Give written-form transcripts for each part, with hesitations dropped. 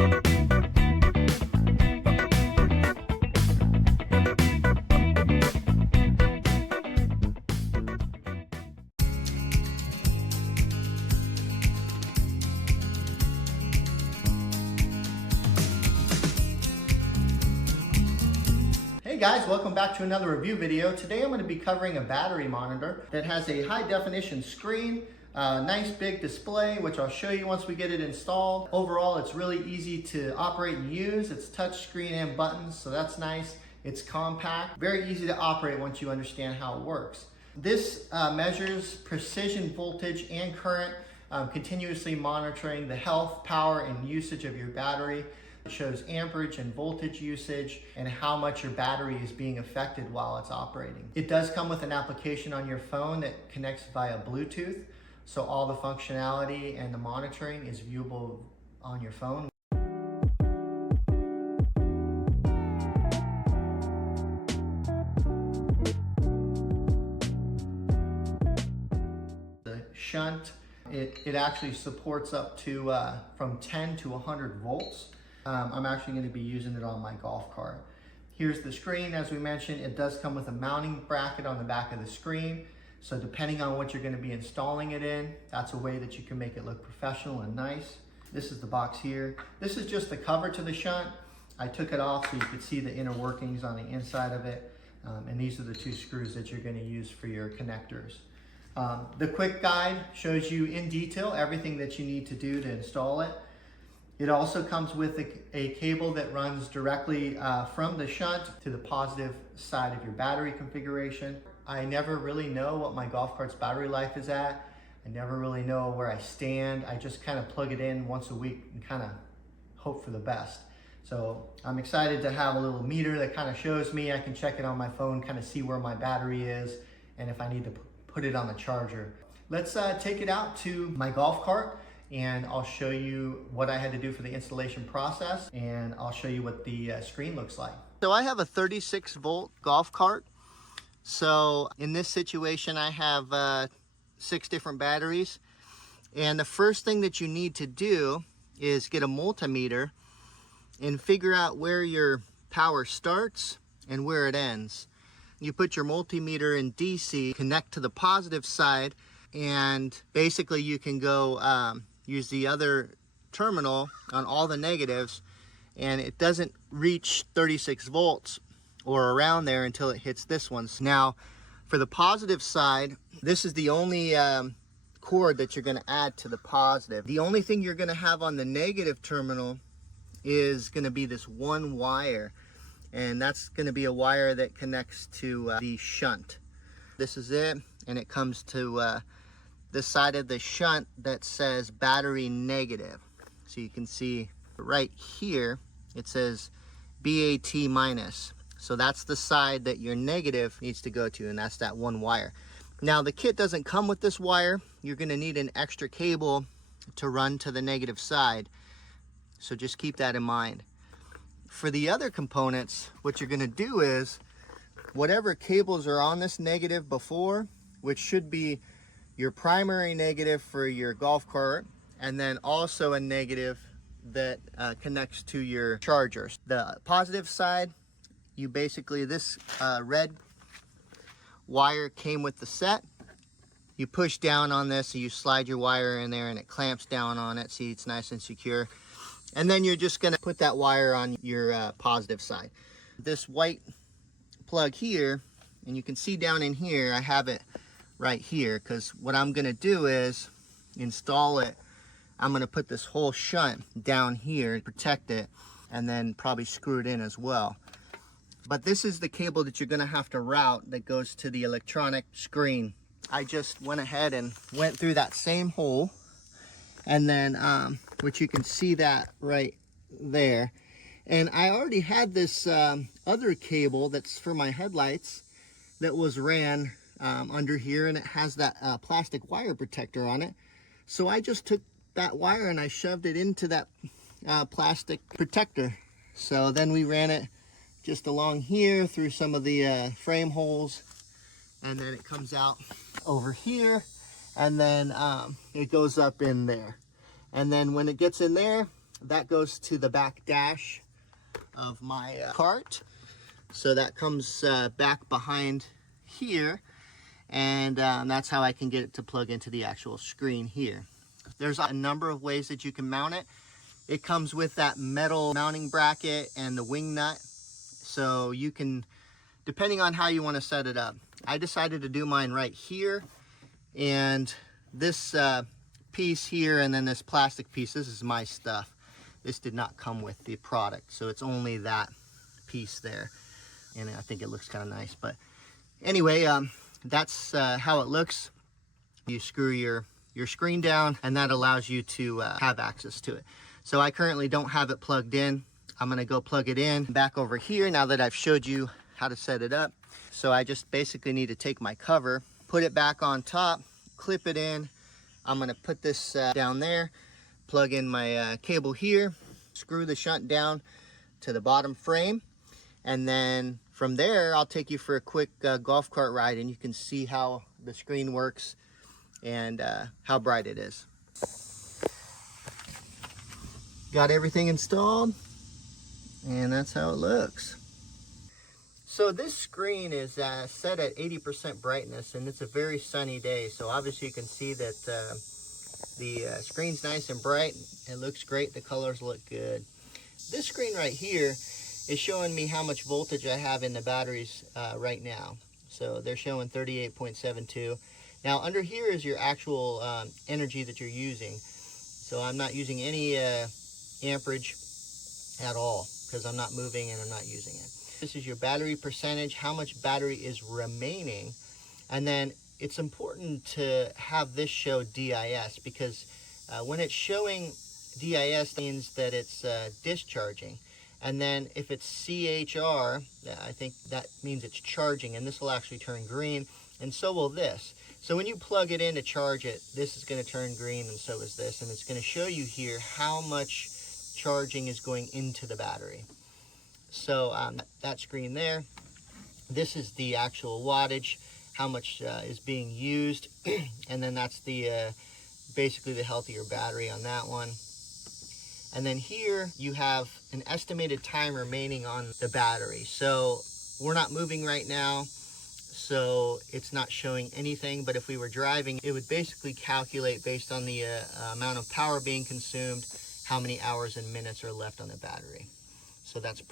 Hey guys, welcome back to another review video. Today I'm going to be covering a battery monitor that has a high definition screen, nice big display, which I'll show you once we get it installed. Overall, it's really easy to operate and use. It's touch screen and buttons, so that's nice. It's compact, very easy to operate once you understand how it works. This measures precision voltage and current, continuously monitoring the health, power, and usage of your battery. It shows amperage and voltage usage and how much your battery is being affected while it's operating. It does come with an application on your phone that connects via Bluetooth, so all the functionality and the monitoring is viewable on your phone. The shunt, it actually supports up to from 10 to 100 volts. I'm actually going to be using it on my golf cart. Here's the screen. As we mentioned, it does come with a mounting bracket on the back of the screen. So depending on what you're going to be installing it in, that's a way that you can make it look professional and nice. This is the box here. This is just the cover to the shunt. I took it off so you could see the inner workings on the inside of it. And these are the two screws that you're going to use for your connectors. The quick guide shows you in detail everything that you need to do to install it. It also comes with a cable that runs directly from the shunt to the positive side of your battery configuration. I never really know what my golf cart's battery life is at. I never really know where I stand. I just kind of plug it in once a week and kind of hope for the best. So I'm excited to have a little meter that kind of shows me. I can check it on my phone, kind of see where my battery is, and if I need to put it on the charger. Let's take it out to my golf cart, and I'll show you what I had to do for the installation process, and I'll show you what the screen looks like. So I have a 36 volt golf cart. So in this situation, I have 6 different batteries. And the first thing that you need to do is get a multimeter and figure out where your power starts and where it ends. You put your multimeter in DC, connect to the positive side, and basically you can go use the other terminal on all the negatives, and it doesn't reach 36 volts or around there until it hits this one. Now for the positive side, this is the only cord that you're going to add to the positive. The only thing you're going to have on the negative terminal is going to be this one wire, and that's going to be a wire that connects to the shunt. This is it, and it comes to the side of the shunt that says battery negative. So you can see right here, it says BAT minus. So that's the side that your negative needs to go to, and that's that one wire. Now the kit doesn't come with this wire. You're gonna need an extra cable to run to the negative side. So just keep that in mind. For the other components, what you're gonna do is, whatever cables are on this negative before, which should be your primary negative for your golf cart, and then also a negative that connects to your chargers. The positive side, you basically, this red wire came with the set. You push down on this, so you slide your wire in there and it clamps down on it. See, it's nice and secure. And then you're just gonna put that wire on your positive side. This white plug here, and you can see down in here, I have it right here, because what I'm gonna do is install it. I'm gonna put this whole shunt down here, protect it, and then probably screw it in as well. But this is the cable that you're gonna have to route that goes to the electronic screen. I just went ahead and went through that same hole, and then which you can see that right there. And I already had this other cable that's for my headlights that was ran under here, and it has that plastic wire protector on it. So I just took that wire and I shoved it into that plastic protector. So then we ran it just along here through some of the frame holes, and then it comes out over here, and then it goes up in there. And then when it gets in there, that goes to the back dash of my cart. So that comes back behind here, and that's how I can get it to plug into the actual screen here. There's a number of ways that you can mount it. It comes with that metal mounting bracket and the wing nut, so you can, depending on how you want to set it up. I decided to do mine right here, and this piece here and then this plastic piece, this is my stuff. This did not come with the product, so it's only that piece there, and I think it looks kind of nice. But anyway, that's how it looks. You screw your screen down, and that allows you to have access to it. So I currently don't have it plugged in. I'm gonna go plug it in back over here now that I've showed you how to set it up. So I just basically need to take my cover, put it back on top, clip it in. I'm gonna put this down there, plug in my cable here, screw the shunt down to the bottom frame, and then from there I'll take you for a quick golf cart ride, and you can see how the screen works and how bright it is. Got everything installed, and that's how it looks. So this screen is set at 80% brightness, and it's a very sunny day, so obviously you can see that the screen's nice and bright. It looks great, the colors look good. This screen right here is showing me how much voltage I have in the batteries right now. So they're showing 38.72. Now under here is your actual energy that you're using. So I'm not using any amperage at all because I'm not moving and I'm not using it. This is your battery percentage, how much battery is remaining. And then it's important to have this show DIS, because when it's showing DIS means that it's discharging. And then if it's CHR, I think that means it's charging, and this will actually turn green, and so will this. So when you plug it in to charge it, this is going to turn green, and so is this, and it's going to show you here how much charging is going into the battery. So that screen there, this is the actual wattage, how much is being used, and then that's the basically the healthier battery on that one. And then here you have an estimated time remaining on the battery. So we're not moving right now, so it's not showing anything, but if we were driving, it would basically calculate based on the amount of power being consumed, how many hours and minutes are left on the battery. So that's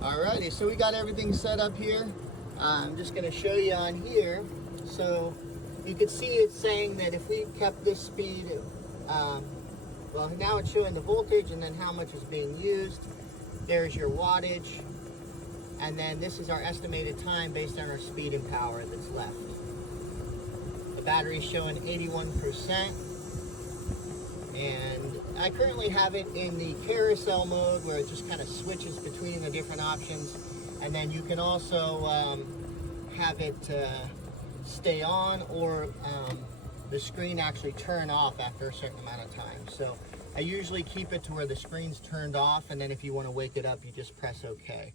alrighty, so we got everything set up here. I'm just going to show you on here. So you can see it's saying that if we kept this speed, well, now it's showing the voltage and then how much is being used. There's your wattage, and then this is our estimated time based on our speed and power that's left. The battery's showing 81%. And I currently have it in the carousel mode where it just kind of switches between the different options. And then you can also have it stay on, or the screen actually turn off after a certain amount of time. So I usually keep it to where the screen's turned off, and then if you want to wake it up, you just press OK.